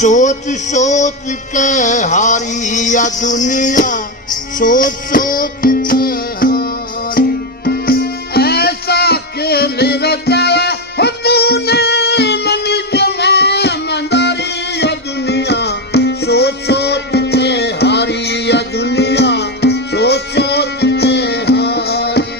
सोच सोच के हारी या दुनिया, सोच सोच के हारी। ऐसा खेल रचाया हो तूने मन के ईमानदारी या दुनिया, सोच सोच के हारी या दुनिया, सोच सोच के हारी।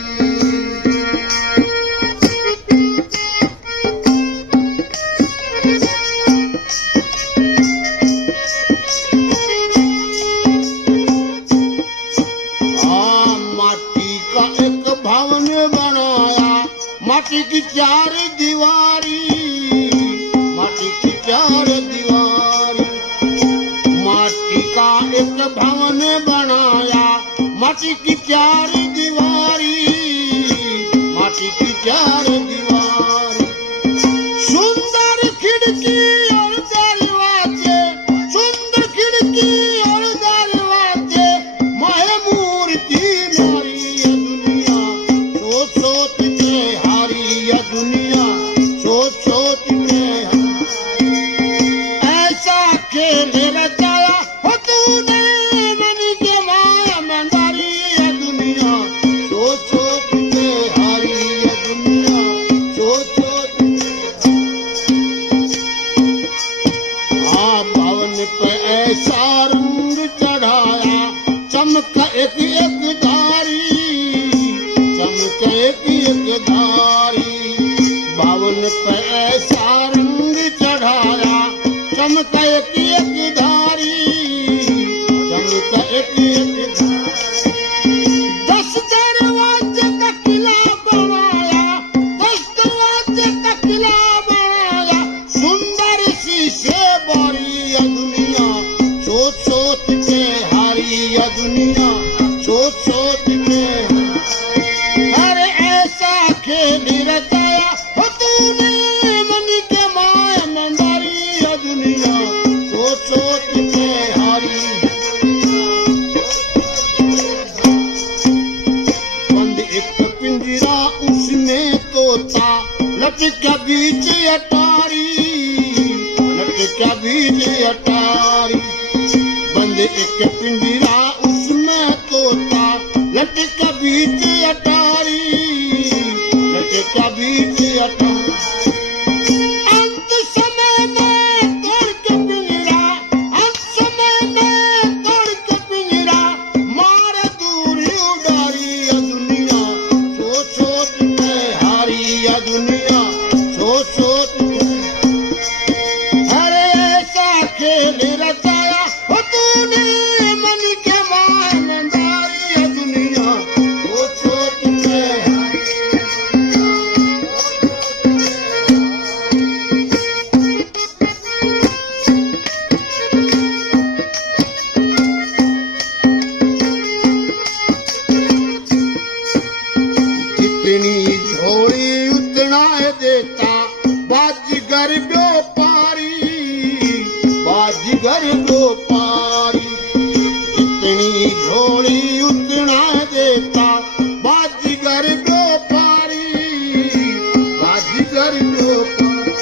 माटी की चार दीवारी, माटी की चार दीवारी, माटी का एक भवन बनाया, माटी की चार दीवारी, माटी की चार दीवारी। सुंदर खिड़की और दरवाजे, सुंदर खिड़की और दरवाजे, माया मूर्ति नारी ये दुनिया, सोच सोच के हारी या दुनिया, सोच सोच के हारी। ऐसा खेल रचाया हो तूने मन के ईमानदारी या दुनिया, सोच सोच के हारी या दुनिया, सोच सोच के। हाँ भवन पे ऐसा रंग चढ़ाया, चमक एक एक धारी, चमक एक एक धारी। भवन पे ऐसा रंग चढ़ाया, चमक एक एक धारी, चमक एक एक धारी। 10 दरवाजे का किला बनाया, 10 दरवाजे का किला बनाया, सुंदर शीशे बारी या दुनिया, सोच सोच के हारी या दुनिया, सोच सोच के हारी। अरे ऐसा खेल रचाया हो तूने मन के ईमानदारी या दुनिया, सोच सोच के हारी। बंद एक पिंजरा उसमें तोता, लटका बीच अटारी, लटका बीच अटारी। बंद एक पिंजरा उसमें तोता, लटका बीच अटारी, लटका बीच अटारी। अंत समय में तोड़ के पिंजरा, अंत समय में तोड़ के पिंजरा, मार दूर उडारी या दुनिया, सोच सोच के हारी या दुनिया, सोच सोच के। अरे ऐसा खेल रचाया हो तूने मन के ईमानदारी या दुनिया, सोच सोच के हारी। जितनी झोली उतना देता, बाजीगर व्यापारी, बाजीगर व्यापारी। जितनी झोली उतना देता, बाजीगर व्यापारी, बाजीगर व्यापारी।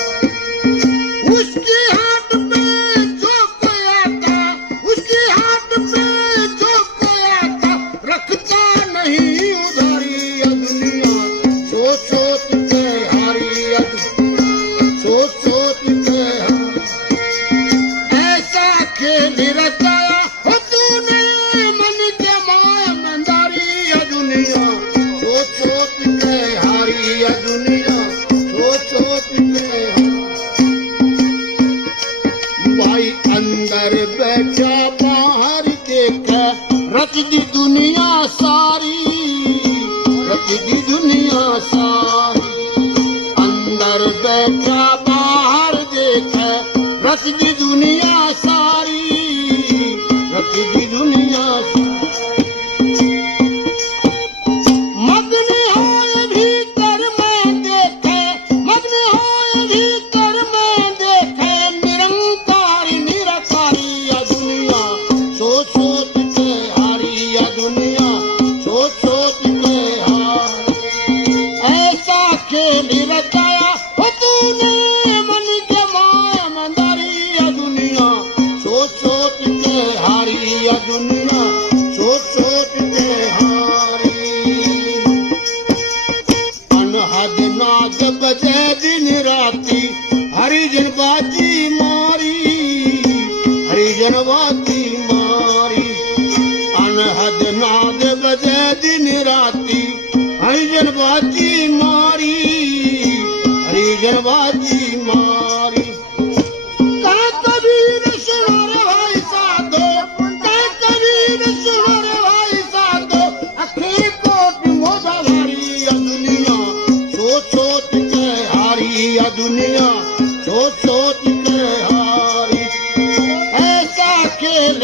उसकी हाथ पे जो कोई आता, उसकी हाथ पे जो कोई आता, रखता नहीं उधारी या दुनिया, सोच सोच के हारी या दुनिया, सोच सोच के हारी। ऐसा खेल रचाया हो तूने मन के ईमानदारी या दुनिया, सोच सोच के हारी या दुनिया, सोच सोच के हारी। भाई अंदर बैठा बाहर देखा, रच दी दुनिया सारी, रच दी दुनिया सारी। अंदर बैठा बाहर देखा, रच दी दुनिया सारी, रच दी दुनिया सारी। मग्न होए भीतर में देखे, मग्न होए भीतर में देखे, निरंकारी निराकारी या दुनिया, सोच सोच के हारी या दुनिया, सोच सोच के हारी। ऐसा खेल रचाया हो तूने मन के ईमानदारी या दुनिया, हरिजन बाजी मारी, हरिजन बाजी मारी, अनहद नाद बजे दिन राती, हरिजन बाजी मारी, हरिजन बाजी मारी। कह कबीर सुनो रे भाई साधो, कह कबीर सुनो रे भाई साधो, अखिर कोट मोदा भारी, या दुनिया सोच सोच के हारी, या दुनिया सोच सोच के हारी। ऐसा खेल